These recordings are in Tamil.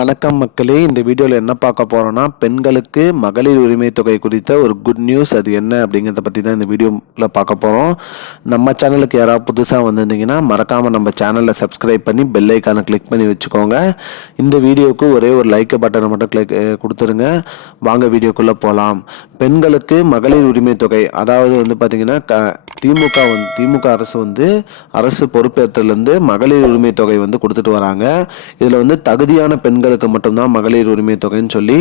வணக்கம் மக்களே, இந்த வீடியோவில் என்ன பார்க்க போகிறோன்னா பெண்களுக்கு மகளிர் உரிமை தொகை குறித்த ஒரு குட் நியூஸ். அது என்ன அப்படிங்கிறத பற்றி தான் இந்த வீடியோவில் பார்க்க போகிறோம். நம்ம சேனலுக்கு யாராவது புதுசாக வந்திருந்தீங்கன்னா மறக்காமல் நம்ம சேனலை சப்ஸ்கிரைப் பண்ணி பெல் ஐக்கானை கிளிக் பண்ணி வச்சுக்கோங்க. இந்த வீடியோவுக்கு ஒரே ஒரு லைக் பட்டனை மட்டும் கிளிக் கொடுத்துருங்க. வாங்க வீடியோக்குள்ளே போகலாம். பெண்களுக்கு மகளிர் உரிமை தொகை, அதாவது பார்த்திங்கன்னா திமுக அரசு பொறுப்பேற்றலேருந்து மகளிர் உரிமை தொகை கொடுத்துட்டு வராங்க. இதில் தகுதியான பெண்களுக்கு மட்டும்தான் மகளிர் உரிமை தொகைன்னு சொல்லி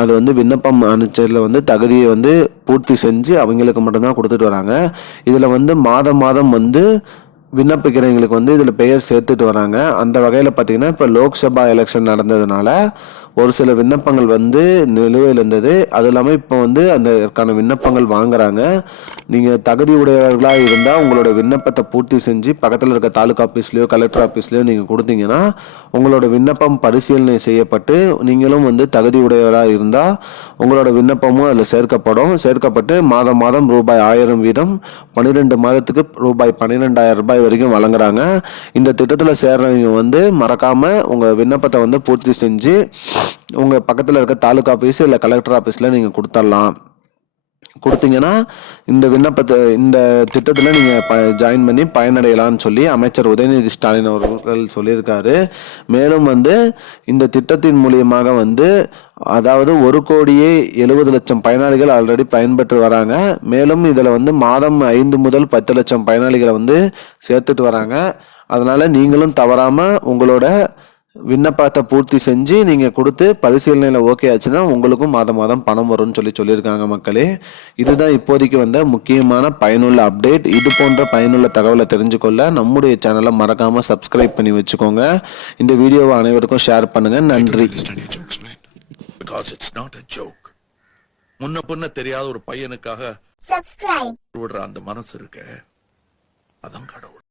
அது விண்ணப்பம் அனுப்பிச்சதில் தகுதியை பூர்த்தி செஞ்சு அவங்களுக்கு மட்டும்தான் கொடுத்துட்டு வராங்க. இதில் மாதம் விண்ணப்பிக்கிறவங்களுக்கு இதில் பெயர் சேர்த்துட்டு வராங்க. அந்த வகையில் பார்த்திங்கன்னா இப்போ லோக்சபா எலெக்ஷன் நடந்ததுனால ஒரு சில விண்ணப்பங்கள் நிலுவையில் இருந்தது. அது இல்லாமல் இப்போ அதற்கான விண்ணப்பங்கள் வாங்குறாங்க. நீங்கள் தகுதி உடையவர்களாக இருந்தால் உங்களோட விண்ணப்பத்தை பூர்த்தி செஞ்சு பக்கத்தில் இருக்க தாலுக்கா ஆஃபீஸ்லேயோ கலெக்டர் ஆஃபீஸ்லேயோ நீங்கள் கொடுத்தீங்கன்னா உங்களோட விண்ணப்பம் பரிசீலனை செய்யப்பட்டு நீங்களும் தகுதி உடையவராக இருந்தால் உங்களோட விண்ணப்பமும் அதில் சேர்க்கப்பட்டு மாதம் ரூபாய் 1000 வீதம் 12 மாதத்துக்கு ரூபாய் 12,000 வரைக்கும் வழங்குறாங்க. இந்த திட்டத்தில் சேர்றவங்க மறக்காமல் உங்கள் விண்ணப்பத்தை பூர்த்தி செஞ்சு உங்கள் பக்கத்தில் இருக்க தாலுக்கா ஆஃபீஸ் இல்லை கலெக்டர் ஆஃபீஸில் நீங்கள் கொடுத்தீங்கன்னா இந்த திட்டத்தில் நீங்கள் ஜாயின் பண்ணி பயனடையலான்னு சொல்லி அமைச்சர் உதயநிதி ஸ்டாலின் அவர்கள் சொல்லியிருக்காரு. மேலும் இந்த திட்டத்தின் மூலியமாக அதாவது 1,70,00,000 பயனாளிகள் ஆல்ரெடி பயன்பெற்று வராங்க. மேலும் இதில் மாதம் 5 முதல் 10 லட்சம் பயனாளிகளை சேர்த்துட்டு வராங்க. அதனால் நீங்களும் தவறாமல் உங்களோட விண்ணப்பத்தை பூர்த்தி செஞ்சு நீங்கள் கொடுத்து பரிசீலனையில் ஓகே ஆச்சுன்னா உங்களுக்கும் மாதம் பணம் வரும்னு சொல்லியிருக்காங்க. மக்களே, இதுதான் இப்போதைக்கு முக்கியமான பயனுள்ள அப்டேட். இது போன்ற பயனுள்ள தகவலை தெரிஞ்சுக்கொள்ள நம்முடைய சேனலை மறக்காமல் சப்ஸ்கிரைப் பண்ணி வச்சுக்கோங்க. இந்த வீடியோவை அனைவருக்கும் ஷேர் பண்ணுங்கள். நன்றி. முன்ன தெரியாத ஒரு பையனுக்காக விடுற அந்த மனசு இருக்க, அதான் கடவுள்.